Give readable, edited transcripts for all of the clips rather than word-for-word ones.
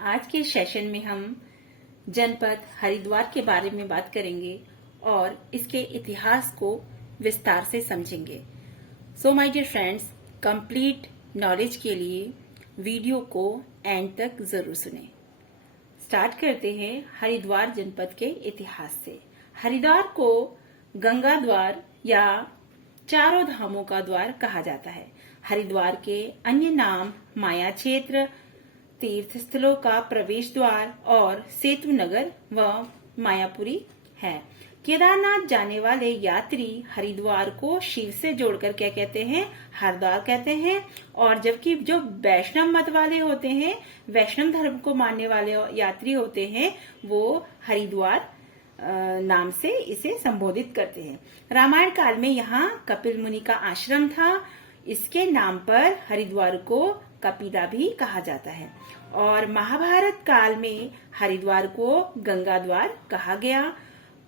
आज के सेशन में हम जनपद हरिद्वार के बारे में बात करेंगे और इसके इतिहास को विस्तार से समझेंगे। So my dear friends, complete knowledge के लिए वीडियो को एंड तक जरूर सुनें। स्टार्ट करते हैं हरिद्वार जनपद के इतिहास से। हरिद्वार को गंगा द्वार या चारों धामों का द्वार कहा जाता है। हरिद्वार के अन्य नाम माया क्षेत्र, तीर्थ स्थलों का प्रवेश द्वार और सेतु नगर व मायापुरी है। केदारनाथ जाने वाले यात्री हरिद्वार को शिव से जोड़कर क्या कहते हैं? हरिद्वार कहते हैं। और जबकि जो वैष्णव मत वाले होते हैं, वैष्णव धर्म को मानने वाले यात्री होते हैं, वो हरिद्वार नाम से इसे संबोधित करते हैं। रामायण काल में यहाँ कपिल मुनि का आश्रम था। इसके नाम पर हरिद्वार को कपिला भी कहा जाता है। और महाभारत काल में हरिद्वार को गंगा द्वार कहा गया।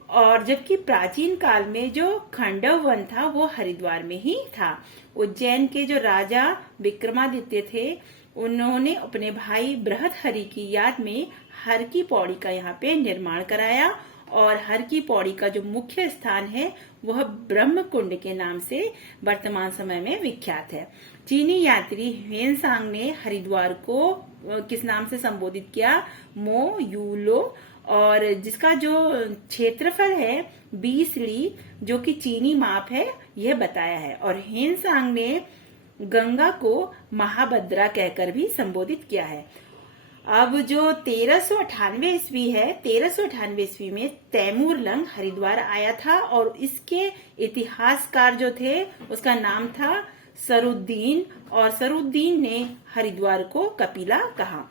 और जबकि प्राचीन काल में जो खंडव वन था वो हरिद्वार में ही था। उज्जैन के जो राजा विक्रमादित्य थे, उन्होंने अपने भाई बृहदहरि की याद में हर की पौड़ी का यहाँ पे निर्माण कराया। और हर की पौड़ी का जो मुख्य स्थान है वह ब्रह्म कुंड के नाम से वर्तमान समय में विख्यात है। चीनी यात्री ह्वेनसांग ने हरिद्वार को किस नाम से संबोधित किया? मो यूलो। और जिसका जो क्षेत्रफल है 20 ली, जो कि चीनी माप है, यह बताया है। और ह्वेनसांग ने गंगा को महाभद्रा कहकर भी संबोधित किया है। अब जो 1398 ईस्वी है, 1398 ईस्वी में तैमूर लंग हरिद्वार आया था और इसके इतिहासकार जो थे उसका नाम था सरुद्दीन। और सरुद्दीन ने हरिद्वार को कपिला कहा।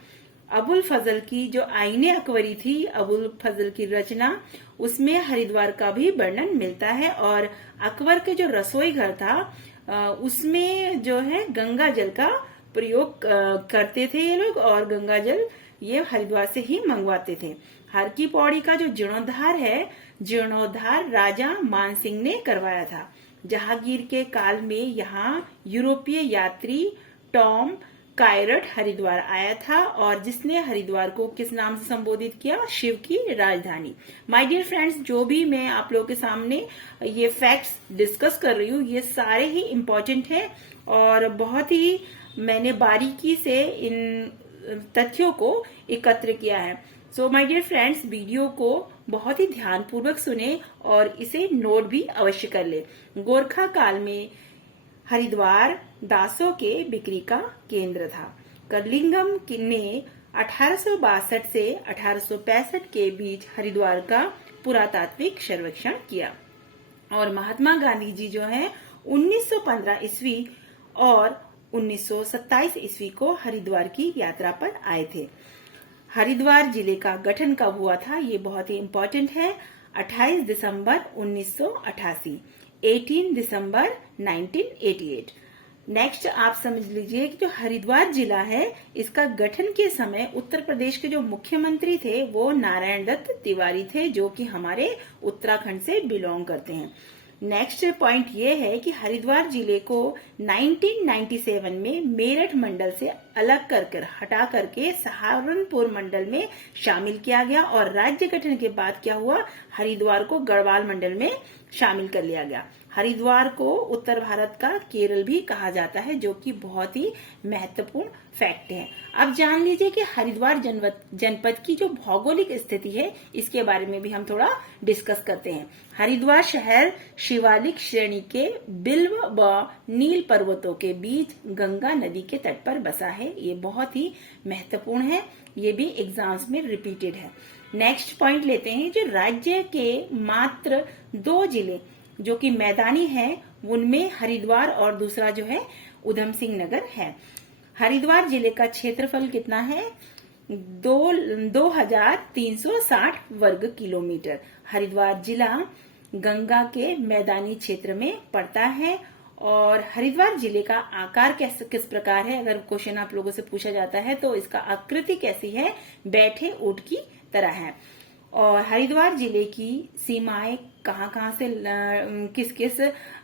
अबुल फजल की जो आईने अकबरी थी, अबुल फजल की रचना, उसमें हरिद्वार का भी वर्णन मिलता है। और अकबर के जो रसोई घर था उसमें जो है गंगा जल का प्रयोग करते थे ये लोग, और गंगा जल ये हरिद्वार से ही मंगवाते थे। हर की पौड़ी का जो जीर्णोद्धार है, जीर्णोद्धार राजा मान सिंह ने करवाया था। जहांगीर के काल में यहाँ यूरोपीय यात्री टॉम कायरट हरिद्वार आया था और जिसने हरिद्वार को किस नाम से संबोधित किया? शिव की राजधानी। माय डियर फ्रेंड्स, जो भी मैं आप लोगों के सामने ये फैक्ट्स डिस्कस कर रही हूँ, ये सारे ही इम्पोर्टेंट हैं और बहुत ही मैंने बारीकी से इन तथ्यों को एकत्र किया है। So my dear friends, video को बहुत ही ध्यानपूर्वक सुने और इसे नोट भी अवश्य कर ले। गोरखा काल में हरिद्वार दासों के बिक्री का केंद्र था। करलिंगम ने 1862 से 1865 के बीच हरिद्वार का पुरातात्विक सर्वेक्षण किया। और महात्मा गांधी जी जो है 1915 ईस्वी और 1927 ईस्वी को हरिद्वार की यात्रा पर आए थे। हरिद्वार जिले का गठन कब हुआ था? ये बहुत ही इम्पोर्टेंट है। 28 दिसंबर 1988, 18 दिसंबर 1988। नेक्स्ट आप समझ लीजिए कि जो हरिद्वार जिला है, इसका गठन के समय उत्तर प्रदेश के जो मुख्यमंत्री थे वो नारायण दत्त तिवारी थे, जो कि हमारे उत्तराखंड से बिलोंग करते हैं। नेक्स्ट पॉइंट ये है कि हरिद्वार जिले को 1997 में मेरठ मंडल से अलग कर हटा करके सहारनपुर मंडल में शामिल किया गया। और राज्य गठन के बाद क्या हुआ? हरिद्वार को गढ़वाल मंडल में शामिल कर लिया गया। हरिद्वार को उत्तर भारत का केरल भी कहा जाता है, जो कि बहुत ही महत्वपूर्ण फैक्ट है। अब जान लीजिए कि हरिद्वार जनपद की जो भौगोलिक स्थिति है, इसके बारे में भी हम थोड़ा डिस्कस करते हैं। हरिद्वार शहर शिवालिक श्रेणी के बिल्व व नील पर्वतों के बीच गंगा नदी के तट पर बसा है। ये बहुत ही महत्वपूर्ण है, ये भी एग्जाम्स में रिपीटेड है। नेक्स्ट पॉइंट लेते हैं, जो राज्य के मात्र 2 जिले जो कि मैदानी है, उनमें हरिद्वार और दूसरा जो है उधम सिंह नगर है। हरिद्वार जिले का क्षेत्रफल कितना है? 2360 वर्ग किलोमीटर। हरिद्वार जिला गंगा के मैदानी क्षेत्र में पड़ता है। और हरिद्वार जिले का आकार किस प्रकार है? अगर क्वेश्चन आप लोगों से पूछा जाता है तो इसका आकृति कैसी है? बैठे ऊंट की तरह है। और हरिद्वार जिले की सीमाएं कहाँ से किस किस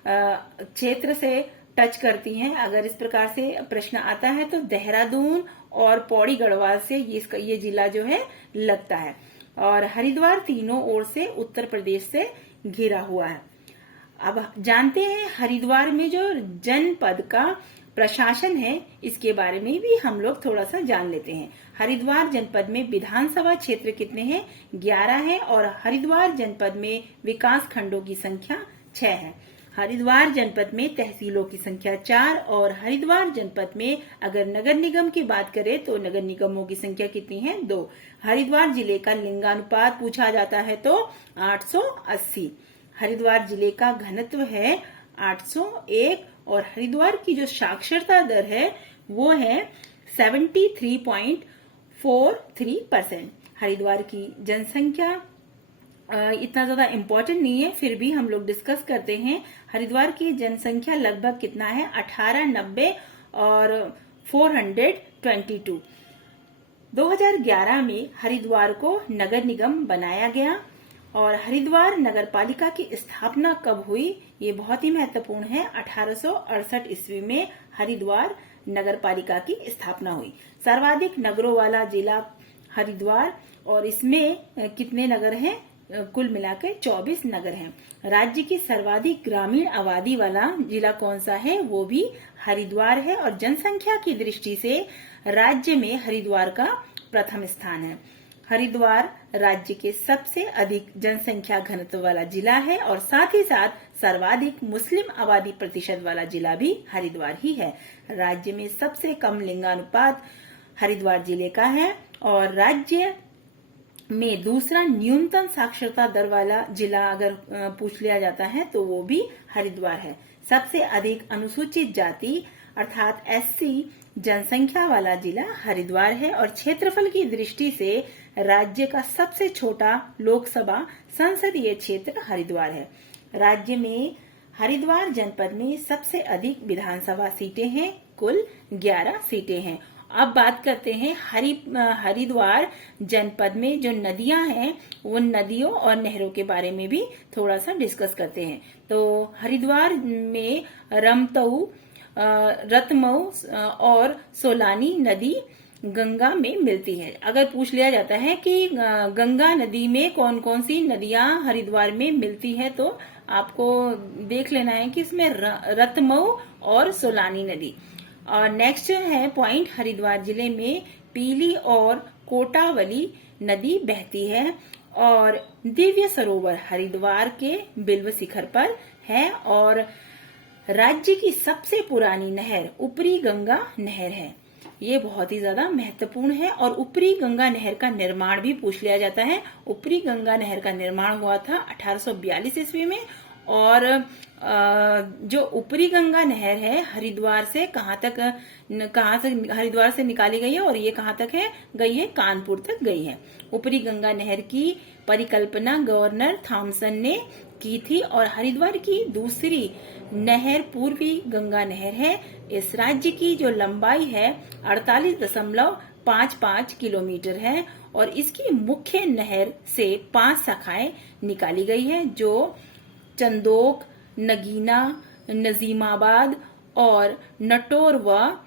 क्षेत्र से टच करती हैं? अगर इस प्रकार से प्रश्न आता है तो देहरादून और पौड़ी गढ़वाल से ये जिला जो है लगता है। और हरिद्वार तीनों ओर से उत्तर प्रदेश से घिरा हुआ है। अब जानते हैं हरिद्वार में जो जनपद का प्रशासन है, इसके बारे में भी हम लोग थोड़ा सा जान लेते हैं। हरिद्वार जनपद में विधानसभा क्षेत्र कितने हैं? 11 है। और हरिद्वार जनपद में विकास खंडों की संख्या 6 है। हरिद्वार जनपद में तहसीलों की संख्या 4 और हरिद्वार जनपद में अगर नगर निगम की बात करें तो नगर निगमों की संख्या कितनी है? 2। हरिद्वार जिले का लिंगानुपात पूछा जाता है तो 880। हरिद्वार जिले का घनत्व है 801 और हरिद्वार की जो साक्षरता दर है वो है 73.43%। हरिद्वार की जनसंख्या इतना ज्यादा इम्पोर्टेंट नहीं है, फिर भी हम लोग डिस्कस करते हैं। हरिद्वार की जनसंख्या लगभग कितना है? 1890 और 422। 2011 में हरिद्वार को नगर निगम बनाया गया। और हरिद्वार नगर पालिका की स्थापना कब हुई? ये बहुत ही महत्वपूर्ण है। 1868 ईस्वी में हरिद्वार नगर पालिका की स्थापना हुई। सर्वाधिक नगरों वाला जिला हरिद्वार और इसमें कितने नगर हैं? कुल मिलाकर 24 नगर हैं। राज्य की सर्वाधिक ग्रामीण आबादी वाला जिला कौन सा है? वो भी हरिद्वार है। और जनसंख्या की दृष्टि से राज्य में हरिद्वार का प्रथम स्थान है। हरिद्वार राज्य के सबसे अधिक जनसंख्या घनत्व वाला जिला है और साथ ही साथ सर्वाधिक मुस्लिम आबादी प्रतिशत वाला जिला भी हरिद्वार ही है। राज्य में सबसे कम लिंगानुपात हरिद्वार जिले का है और राज्य में दूसरा न्यूनतम साक्षरता दर वाला जिला अगर पूछ लिया जाता है तो वो भी हरिद्वार है। सबसे अधिक अनुसूचित जाति अर्थात SC जनसंख्या वाला जिला हरिद्वार है और क्षेत्रफल की दृष्टि से राज्य का सबसे छोटा लोकसभा संसदीय क्षेत्र हरिद्वार है। राज्य में हरिद्वार जनपद में सबसे अधिक विधानसभा सीटें हैं, कुल 11 सीटें हैं। अब बात करते हैं हरिद्वार जनपद में जो नदियां हैं वो नदियों और नहरों के बारे में भी थोड़ा सा डिस्कस करते हैं। तो हरिद्वार में रमतऊ, रतमऊ और सोलानी नदी गंगा में मिलती है। अगर पूछ लिया जाता है कि गंगा नदी में कौन कौन सी नदियां हरिद्वार में मिलती है तो आपको देख लेना है कि इसमें रतमऊ और सोलानी नदी। और नेक्स्ट है पॉइंट, हरिद्वार जिले में पीली और कोटावली नदी बहती है और दिव्य सरोवर हरिद्वार के बिल्व शिखर पर है। और राज्य की सबसे पुरानी नहर ऊपरी गंगा नहर है। ये बहुत ही ज्यादा महत्वपूर्ण है। और ऊपरी गंगा नहर का निर्माण भी पूछ लिया जाता है। ऊपरी गंगा नहर का निर्माण हुआ था 1842 ईस्वी में। और जो ऊपरी गंगा नहर है हरिद्वार से कहाँ तक हरिद्वार से निकाली गई है और ये कहाँ तक है गई है? कानपुर तक गई है। ऊपरी गंगा नहर की परिकल्पना गवर्नर थॉमसन ने की थी और हरिद्वार की दूसरी नहर पूर्वी गंगा नहर है। इस राज्य की जो लंबाई है 48.55 किलोमीटर है और इसकी मुख्य नहर से 5 शाखाएं निकाली गई है जो चंदोक, नगीना, नजीमाबाद और नटोर व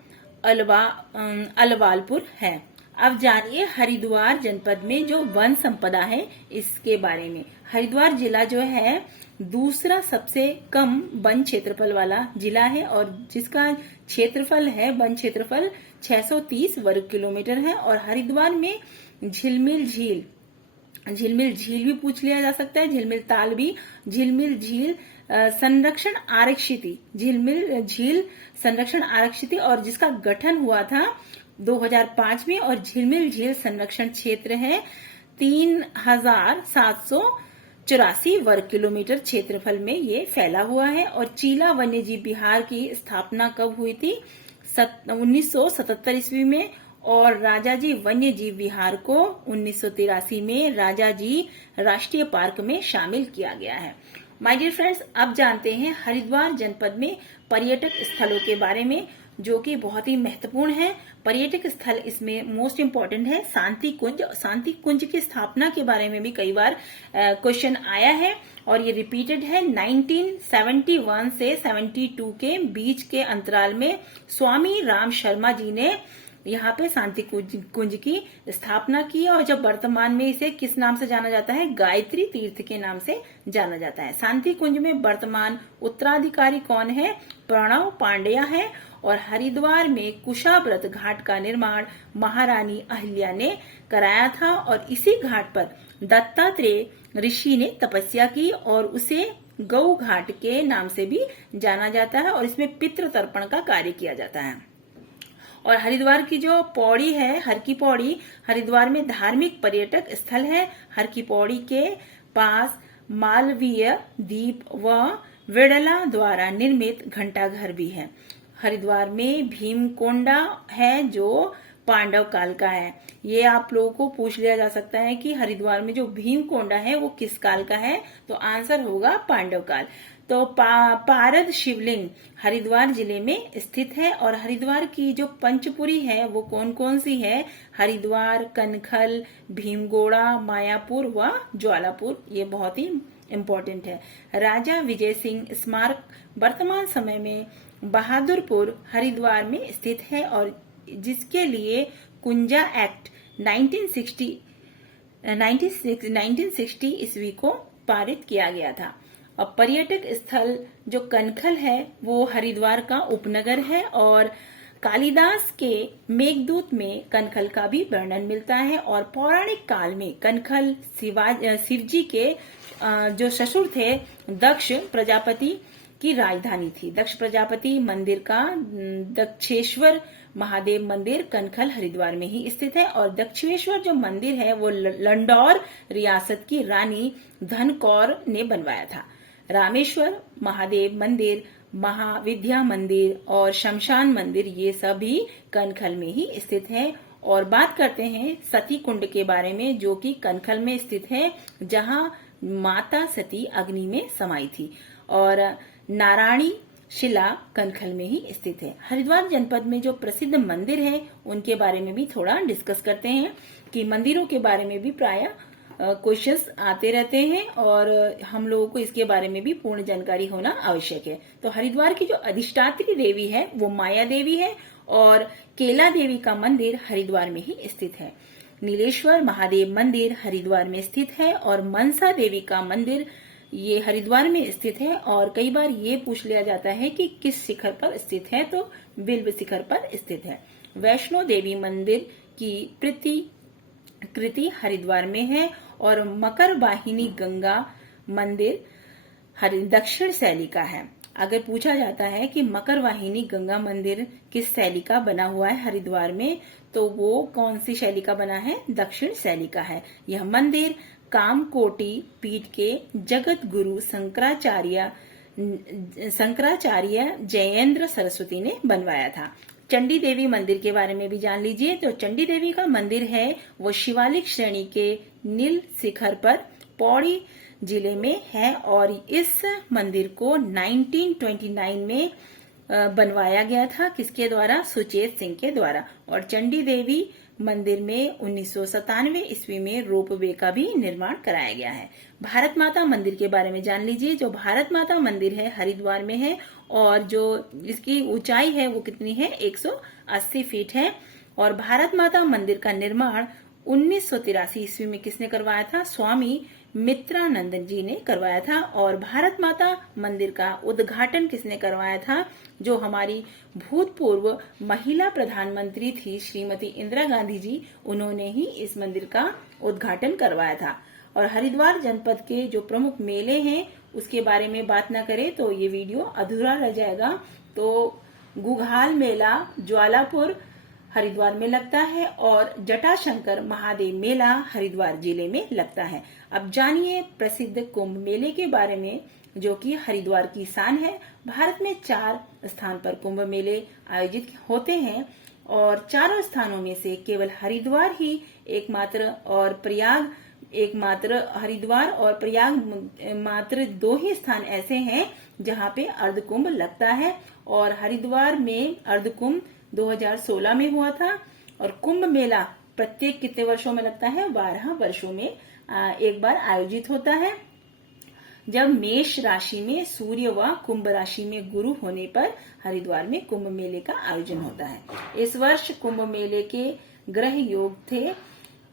अलवालपुर है। अब जानिए हरिद्वार जनपद में जो वन संपदा है इसके बारे में। हरिद्वार जिला जो है दूसरा सबसे कम वन क्षेत्रफल वाला जिला है और जिसका क्षेत्रफल है वन क्षेत्रफल 630 वर्ग किलोमीटर है। और हरिद्वार में झिलमिल झील भी पूछ लिया जा सकता है, झिलमिल ताल भी। झिलमिल झील संरक्षण आरक्षित, झिलमिल झील संरक्षण आरक्षित और जिसका गठन हुआ था 2005 में। और झिलमिल झील संरक्षण क्षेत्र है 3784 वर्ग किलोमीटर क्षेत्रफल में ये फैला हुआ है। और चीला वन्यजीव विहार की स्थापना कब हुई थी? 1977 ईस्वी में। और राजाजी वन्यजीव विहार को 1983 में राजाजी राष्ट्रीय पार्क में शामिल किया गया है। माय डियर फ्रेंड्स, अब जानते हैं हरिद्वार जनपद में पर्यटक स्थलों के बारे में जो कि बहुत ही महत्वपूर्ण है। पर्यटक स्थल इसमें मोस्ट इम्पोर्टेंट है शांति कुंज। शांति कुंज की स्थापना के बारे में भी कई बार क्वेश्चन आया है और ये रिपीटेड है। 1971 से 72 के बीच के अंतराल में स्वामी राम शर्मा जी ने यहाँ पे शांति कुंज की स्थापना की और जब वर्तमान में इसे किस नाम से जाना जाता है, गायत्री तीर्थ के नाम से जाना जाता है। शांति कुंज में वर्तमान उत्तराधिकारी कौन है, प्रणव पांड्या है। और हरिद्वार में कुशाव्रत घाट का निर्माण महारानी अहिल्या ने कराया था और इसी घाट पर दत्तात्रेय ऋषि ने तपस्या की और उसे गौ घाट के नाम से भी जाना जाता है और इसमें पितृ तर्पण का कार्य किया जाता है। और हरिद्वार की जो पौड़ी है, हर की पौड़ी, हरिद्वार में धार्मिक पर्यटक स्थल है। हर की पौड़ी के पास मालवीय द्वीप व वेडला द्वारा निर्मित घंटाघर भी है। हरिद्वार में भीमकोंडा है जो पांडव काल का है। ये आप लोगों को पूछ लिया जा सकता है कि हरिद्वार में जो भीमकोंडा है वो किस काल का है, तो आंसर होगा पांडव काल। तो पारद शिवलिंग हरिद्वार जिले में स्थित है। और हरिद्वार की जो पंचपुरी है वो कौन कौन सी है, हरिद्वार, कनखल, भीमगोड़ा, मायापुर व ज्वालापुर। ये बहुत ही इम्पोर्टेंट है। राजा विजय सिंह स्मारक वर्तमान समय में बहादुरपुर हरिद्वार में स्थित है और जिसके लिए कुंजा एक्ट 1960 ईस्वी को पारित किया गया था। अब पर्यटक स्थल जो कनखल है वो हरिद्वार का उपनगर है और कालिदास के मेघदूत में कनखल का भी वर्णन मिलता है। और पौराणिक काल में कनखल शिवजी के जो ससुर थे दक्ष प्रजापति की राजधानी थी। दक्ष प्रजापति मंदिर का दक्षेश्वर महादेव मंदिर कनखल हरिद्वार में ही स्थित है। और दक्षेश्वर जो मंदिर है वो लंडौर रियासत की रानी धनकौर ने बनवाया था। रामेश्वर महादेव मंदिर, महाविद्या मंदिर और शमशान मंदिर ये सभी कनखल में ही स्थित है। और बात करते हैं सती कुंड के बारे में जो कि कनखल में स्थित है, जहां माता सती अग्नि में समाई थी। और नारायणी शिला कनखल में ही स्थित है। हरिद्वार जनपद में जो प्रसिद्ध मंदिर है उनके बारे में भी थोड़ा डिस्कस करते हैं कि मंदिरों के बारे में भी प्राय क्वेश्चंस आते रहते हैं और हम लोगों को इसके बारे में भी पूर्ण जानकारी होना आवश्यक है। तो हरिद्वार की जो अधिष्ठात्री देवी है वो माया देवी है और केला देवी का मंदिर हरिद्वार में ही स्थित है। नीलेश्वर महादेव मंदिर हरिद्वार में स्थित है और मनसा देवी का मंदिर ये हरिद्वार में स्थित है। और कई बार ये पूछ लिया जाता है कि किस शिखर पर स्थित है, तो बिल्व शिखर पर स्थित है। वैष्णो देवी मंदिर की कृति हरिद्वार में है और मकर वाहिनी गंगा मंदिर दक्षिण शैली का है। अगर पूछा जाता है कि मकर वाहिनी गंगा मंदिर किस शैली का बना हुआ है हरिद्वार में, तो वो कौन सी शैली का बना है, दक्षिण शैली का है। यह मंदिर कामकोटि पीठ के जगत गुरु शंकराचार्य जयेंद्र सरस्वती ने बनवाया था। चंडी देवी मंदिर के बारे में भी जान लीजिए। तो चंडी देवी का मंदिर है वो शिवालिक श्रेणी के नील शिखर पर पौड़ी जिले में है और इस मंदिर को 1929 में बनवाया गया था। किसके द्वारा, सुचेत सिंह के द्वारा। और चंडी देवी मंदिर में 1997 ईस्वी में रोपवे का भी निर्माण कराया गया है। भारत माता मंदिर के बारे में जान लीजिए। जो भारत माता मंदिर है हरिद्वार में है और जो इसकी ऊंचाई है वो कितनी है, 180 फीट है। और भारत माता मंदिर का निर्माण 1983 ईस्वी में किसने करवाया था, स्वामी मित्रानंद जी ने करवाया था। और भारत माता मंदिर का उद्घाटन किसने करवाया था, जो हमारी भूतपूर्व महिला प्रधानमंत्री थी श्रीमती इंदिरा गांधी जी, उन्होंने ही इस मंदिर का उद्घाटन करवाया था। और हरिद्वार जनपद के जो प्रमुख मेले हैं उसके बारे में बात न करें तो ये वीडियो अधूरा रह जाएगा। तो गुघाल मेला ज्वालापुर हरिद्वार में लगता है और जटाशंकर महादेव मेला हरिद्वार जिले में लगता है। अब जानिए प्रसिद्ध कुंभ मेले के बारे में जो कि हरिद्वार की शान है। भारत में 4 स्थान पर कुंभ मेले आयोजित होते हैं और चारों स्थानों में से केवल हरिद्वार ही हरिद्वार और प्रयाग मात्र 2 ही स्थान ऐसे हैं जहां पे अर्धकुंभ लगता है। और हरिद्वार में अर्धकुंभ 2016 में हुआ था और कुंभ मेला प्रत्येक कितने वर्षों में लगता है, 12 वर्षों में एक बार आयोजित होता है। जब मेष राशि में सूर्य व कुंभ राशि में गुरु होने पर हरिद्वार में कुंभ मेले का आयोजन होता है। इस वर्ष कुंभ मेले के ग्रह योग थे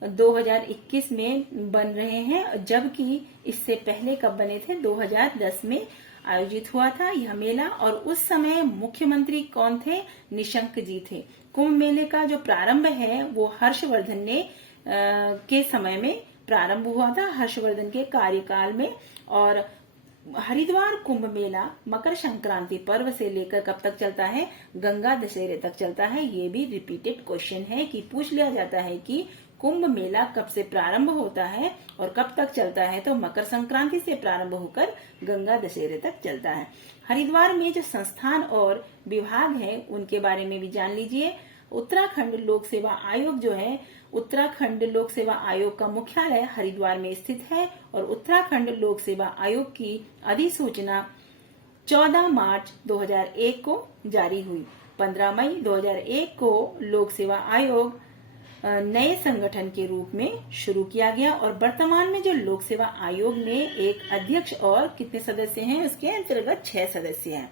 2021 में बन रहे हैं, जबकि इससे पहले कब बने थे, 2010 में आयोजित हुआ था यह मेला। और उस समय मुख्यमंत्री कौन थे, निशंक जी थे। कुंभ मेले का जो प्रारंभ है वो हर्षवर्धन ने के समय में प्रारंभ हुआ था, हर्षवर्धन के कार्यकाल में। और हरिद्वार कुंभ मेला मकर संक्रांति पर्व से लेकर कब तक चलता है, गंगा दशहरे तक चलता है। ये भी रिपीटेड क्वेश्चन है कि पूछ लिया जाता है कि कुंभ मेला कब से प्रारंभ होता है और कब तक चलता है, तो मकर संक्रांति से प्रारंभ होकर गंगा दशहरे तक चलता है। हरिद्वार में जो संस्थान और विभाग है उनके बारे में भी जान लीजिए। उत्तराखंड लोक सेवा आयोग जो है, उत्तराखंड लोक सेवा आयोग का मुख्यालय हरिद्वार में स्थित है और उत्तराखंड लोक सेवा आयोग की अधिसूचना 14 मार्च 2001 को जारी हुई। 15 मई 2001 को लोक सेवा आयोग नए संगठन के रूप में शुरू किया गया और वर्तमान में जो लोक सेवा आयोग में एक अध्यक्ष और कितने सदस्य हैं, उसके अंतर्गत 6 सदस्य हैं।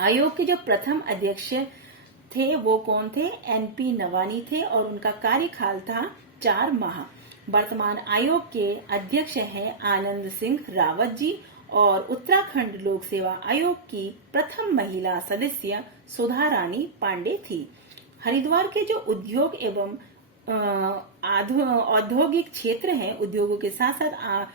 आयोग के जो प्रथम अध्यक्ष थे वो कौन थे, NP नवानी थे और उनका कार्यकाल था 4 माह। वर्तमान आयोग के अध्यक्ष हैं आनंद सिंह रावत जी और उत्तराखंड लोक सेवा आयोग की प्रथम महिला सदस्य सुधा रानी पांडे थी। हरिद्वार के जो उद्योग एवं औद्योगिक क्षेत्र हैं, उद्योगों के साथ साथ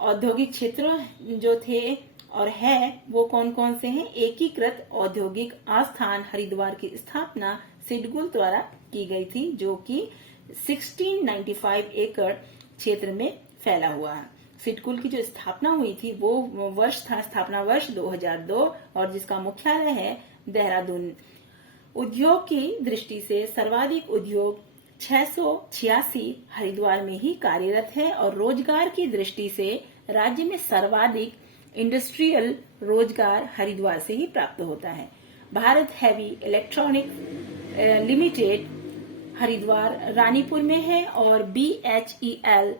औद्योगिक क्षेत्र जो थे और है वो कौन कौन से हैं, एकीकृत औद्योगिक आस्थान हरिद्वार की स्थापना सिडकुल द्वारा की गई थी, जो कि 1695 एकड़ क्षेत्र में फैला हुआ है। सिडकुल की जो स्थापना हुई थी वो वर्ष था स्थापना वर्ष 2002 और जिसका मुख्यालय है देहरादून। उद्योग की दृष्टि से सर्वाधिक उद्योग 686 हरिद्वार में ही कार्यरत है और रोजगार की दृष्टि से राज्य में सर्वाधिक इंडस्ट्रियल रोजगार हरिद्वार से ही प्राप्त होता है। Bharat heavy electronic limited Haridwar Ranipur में है और BHEL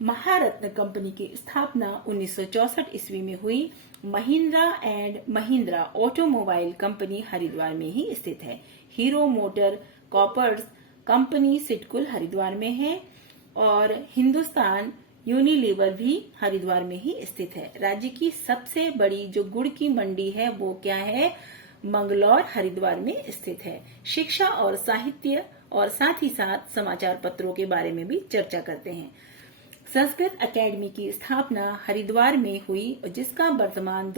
महारत्न कंपनी की स्थापना 1964 ईस्वी में हुई। Mahindra and Mahindra automobile company Haridwar में ही स्थित है। हीरो मोटर कॉपर्स कंपनी सिडकुल हरिद्वार में है और हिंदुस्तान यूनिलीवर भी हरिद्वार में ही स्थित है। राज्य की सबसे बड़ी जो गुड़ की मंडी है वो क्या है, मंगलौर हरिद्वार में स्थित है। शिक्षा और साहित्य और साथ ही साथ समाचार पत्रों के बारे में भी चर्चा करते हैं। संस्कृत एकेडमी की स्थापना हरिद्वार में हुई जिसका वर्तमान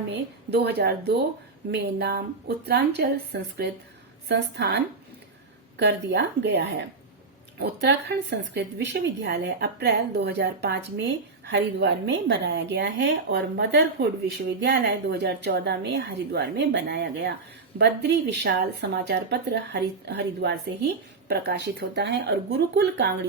में 2002 में नाम उत्तरांचल संस्कृत संस्थान कर दिया गया है। उत्तराखंड संस्कृत विश्वविद्यालय अप्रैल 2005 में हरिद्वार में बनाया गया है और मदरहुड विश्वविद्यालय 2014 में हरिद्वार में बनाया गया। बद्री विशाल समाचार पत्र हरिद्वार से ही प्रकाशित होता है और गुरुकुल कांगड़ी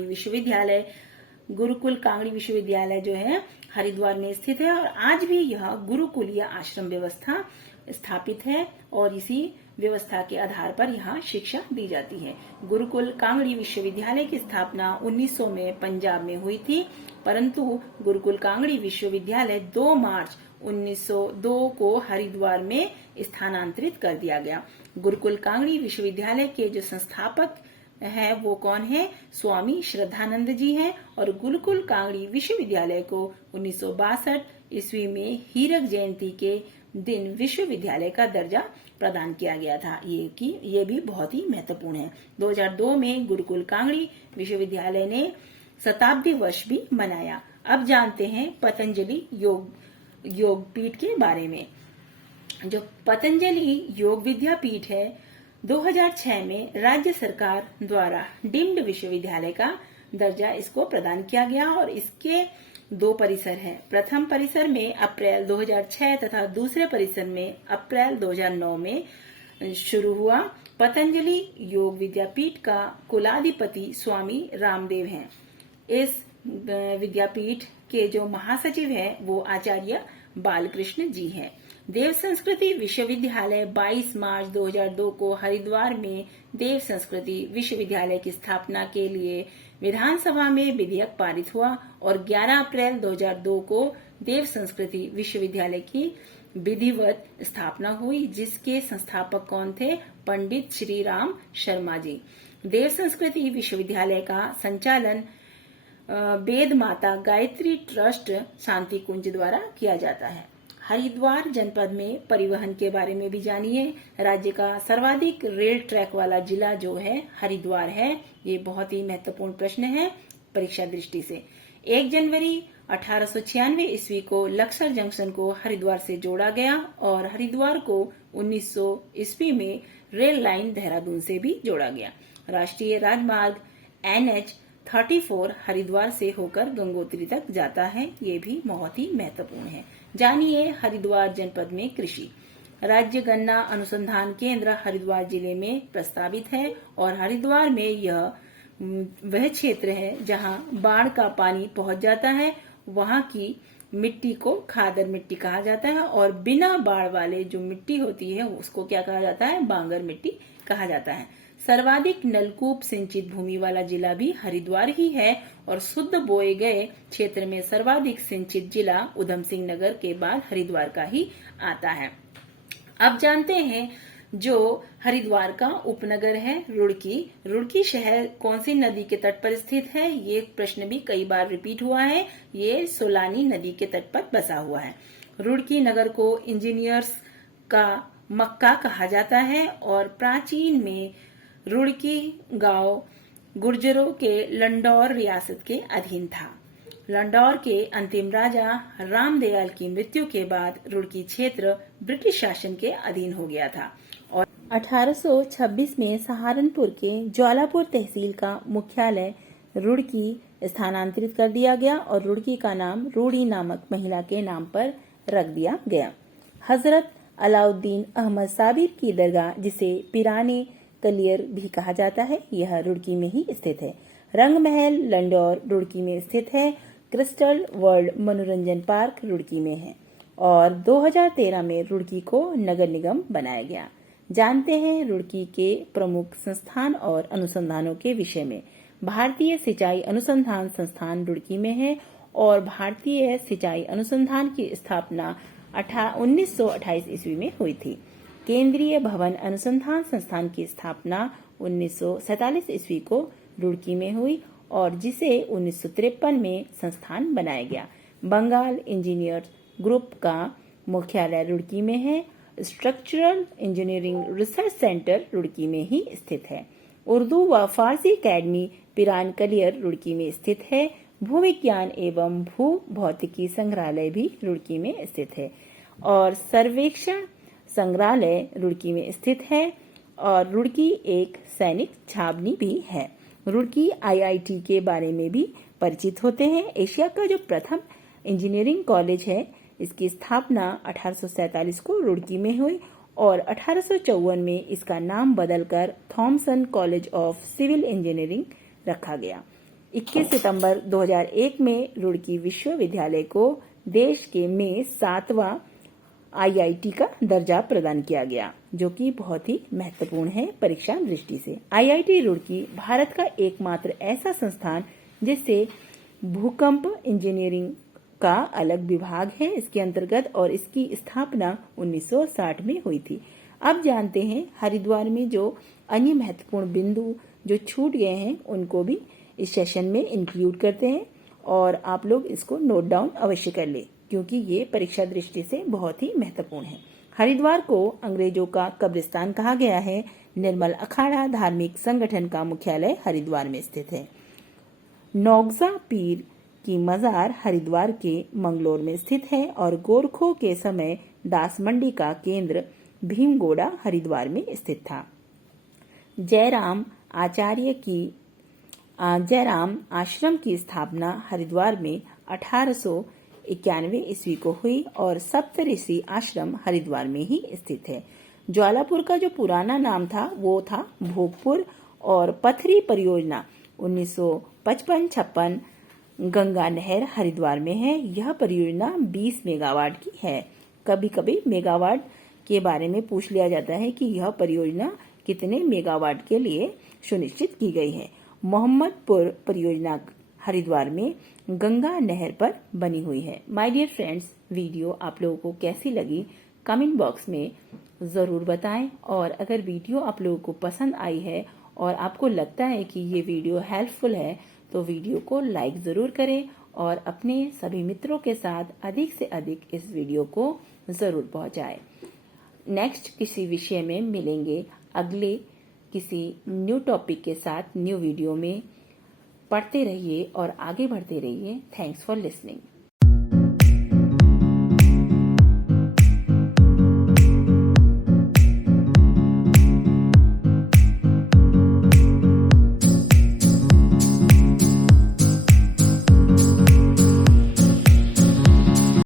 विश्वविद्यालय जो है हरिद्वार में स्थित है और आज भी यह गुरुकुलीय आश्रम व्यवस्था स्थापित है और इसी व्यवस्था के आधार पर यहाँ शिक्षा दी जाती है। गुरुकुल कांगड़ी विश्वविद्यालय की स्थापना 1900 में पंजाब में हुई थी, परंतु गुरुकुल कांगड़ी विश्वविद्यालय 2 मार्च 1902 को हरिद्वार में स्थानांतरित कर दिया गया। गुरुकुल कांगड़ी विश्वविद्यालय के जो संस्थापक है वो कौन है, स्वामी श्रद्धानंद जी हैं और गुरुकुल कांगड़ी विश्वविद्यालय को 1962 ईस्वी में हीरक जयंती के दिन विश्वविद्यालय का दर्जा प्रदान किया गया था। ये भी बहुत ही महत्वपूर्ण है। 2002 में गुरुकुल कांगड़ी विश्वविद्यालय ने शताब्दी वर्ष भी मनाया। अब जानते हैं पतंजलि योग पीठ के बारे में। जो पतंजलि योग विद्यापीठ है 2006 में राज्य सरकार द्वारा डीम्ड विश्वविद्यालय का दर्जा इसको प्रदान किया गया और इसके 2 परिसर हैं। प्रथम परिसर में अप्रैल 2006 तथा दूसरे परिसर में अप्रैल 2009 में शुरू हुआ। पतंजलि योग विद्यापीठ का कुलाधिपति स्वामी रामदेव हैं। इस विद्यापीठ के जो महासचिव हैं वो आचार्य बालकृष्ण जी हैं। देव संस्कृति विश्वविद्यालय 22 मार्च 2002 को हरिद्वार में देव संस्कृति विश्वविद्यालय की स्थापना के लिए विधानसभा में विधेयक पारित हुआ और 11 अप्रैल 2002 को देव संस्कृति विश्वविद्यालय की विधिवत स्थापना हुई, जिसके संस्थापक कौन थे? पंडित श्री राम शर्मा जी। देव संस्कृति विश्वविद्यालय का संचालन वेद माता गायत्री ट्रस्ट शांति कुंज द्वारा किया जाता है। हरिद्वार जनपद में परिवहन के बारे में भी जानिए। राज्य का सर्वाधिक रेल ट्रैक वाला जिला जो है हरिद्वार है। ये बहुत ही महत्वपूर्ण प्रश्न है परीक्षा दृष्टि से। 1 जनवरी 1896 ईस्वी को लक्सर जंक्शन को हरिद्वार से जोड़ा गया और हरिद्वार को 1900 ईस्वी में रेल लाइन देहरादून से भी जोड़ा गया। राष्ट्रीय राजमार्ग NH 34 हरिद्वार से होकर गंगोत्री तक जाता है। ये भी बहुत ही महत्वपूर्ण है। जानिए हरिद्वार जनपद में कृषि। राज्य गन्ना अनुसंधान केंद्र हरिद्वार जिले में प्रस्तावित है और हरिद्वार में यह वह क्षेत्र है जहां बाढ़ का पानी पहुंच जाता है। वहां की मिट्टी को खादर मिट्टी कहा जाता है और बिना बाढ़ वाले जो मिट्टी होती है उसको क्या कहा जाता है? बांगर मिट्टी कहा जाता है। सर्वाधिक नलकूप सिंचित भूमि वाला जिला भी हरिद्वार ही है और शुद्ध बोए गए क्षेत्र में सर्वाधिक सिंचित जिला उधम सिंह नगर के बाद हरिद्वार का ही आता है। अब जानते हैं जो हरिद्वार का उपनगर है रुड़की। रुड़की शहर कौन सी नदी के तट पर स्थित है? ये प्रश्न भी कई बार रिपीट हुआ है। ये सोलानी नदी के तट पर बसा हुआ है। रुड़की नगर को इंजीनियर्स का मक्का कहा जाता है और प्राचीन में रुड़की गांव गुर्जरों के लंडौर रियासत के अधीन था। लंडौर के अंतिम राजा रामदयाल की मृत्यु के बाद रुड़की क्षेत्र ब्रिटिश शासन के अधीन हो गया था और 1826 में सहारनपुर के ज्वालापुर तहसील का मुख्यालय रुड़की स्थानांतरित कर दिया गया और रुड़की का नाम रूड़ी नामक महिला के नाम पर रख दिया गया। हजरत अलाउद्दीन अहमद साबिर की दरगाह, जिसे पिरानी कलियर भी कहा जाता है, यह रुड़की में ही स्थित है। रंग महल लंडौर रुड़की में स्थित है। क्रिस्टल वर्ल्ड मनोरंजन पार्क रुड़की में है और 2013 में रुड़की को नगर निगम बनाया गया। जानते हैं रुड़की के प्रमुख संस्थान और अनुसंधानों के विषय में। भारतीय सिंचाई अनुसंधान संस्थान रुड़की में है और भारतीय सिंचाई अनुसंधान की स्थापना 1928 ईस्वी में हुई थी। केंद्रीय भवन अनुसंधान संस्थान की स्थापना 1947 ईस्वी को रुड़की में हुई और जिसे 1953 में संस्थान बनाया गया। बंगाल इंजीनियर्स ग्रुप का मुख्यालय रुड़की में है। Structural engineering research centre Roorkee में ही स्थित है। उर्दू व फारसी अकेडमी पिरान कलियर रुड़की में स्थित है। भूविज्ञान एवं भू भौतिकी संग्रहालय भी रुड़की में स्थित है और सर्वेक्षण संग्रहालय रुड़की में स्थित है और रुड़की एक सैनिक छावनी भी है। रुड़की IIT के बारे में भी परिचित होते हैं। एशिया का जो प्रथम इंजीनियरिंग कॉलेज है, इसकी स्थापना 1847 को रुड़की में हुई और 1854 में इसका नाम बदलकर Thomson college of civil engineering रखा गया। 21 सितंबर 2001 में रुड़की विश्वविद्यालय को देश के में 7वां IIT का दर्जा प्रदान किया गया, जो कि बहुत ही महत्वपूर्ण है परीक्षा दृष्टि से। IIT रुड़की भारत का एकमात्र ऐसा संस्थान जिससे भूकंप इंजीनियरिंग का अलग विभाग है इसके अंतर्गत और इसकी स्थापना 1960 में हुई थी। अब जानते हैं हरिद्वार में जो अन्य महत्वपूर्ण बिंदु जो छूट गए हैं उनको भी इस सेशन में इंक्लूड करते हैं और आप लोग इसको नोट डाउन अवश्य कर ले, क्योंकि ये परीक्षा दृष्टि से बहुत ही महत्वपूर्ण है। हरिद्वार को अंग्रेजों का कब्रिस्तान कहा गया है। निर्मल अखाड़ा धार्मिक संगठन का मुख्यालय हरिद्वार में स्थित है। नौगजा पीर की मजार हरिद्वार के मंगलोर में स्थित है और गोरखों के समय दास मंडी का केंद्र भीमगोड़ा हरिद्वार में स्थित था। जयराम आश्रम की स्थापना हरिद्वार में 1891 ईस्वी को हुई और सप्तऋषि आश्रम हरिद्वार में ही स्थित है। ज्वालापुर का जो पुराना नाम था वो था भोगपुर और पथरी परियोजना 1955-56 गंगा नहर हरिद्वार में है। यह परियोजना 20 मेगावाट की है। कभी कभी मेगावाट के बारे में पूछ लिया जाता है कि यह परियोजना कितने मेगावाट के लिए सुनिश्चित की गई है। मोहम्मदपुर परियोजना हरिद्वार में गंगा नहर पर बनी हुई है। माय डियर फ्रेंड्स, वीडियो आप लोगों को कैसी लगी कमेंट बॉक्स में ज़रूर बताएं, और अगर वीडियो आप लोगों को पसंद आई है और आपको लगता है कि ये वीडियो हेल्पफुल है तो वीडियो को लाइक ज़रूर करें और अपने सभी मित्रों के साथ अधिक से अधिक इस वीडियो को ज़रूर पहुंचाएं। नेक्स्ट किसी विषय में मिलेंगे अगले किसी न्यू टॉपिक के साथ न्यू वीडियो में। पढ़ते रहिए और आगे बढ़ते रहिए। Thanks for listening.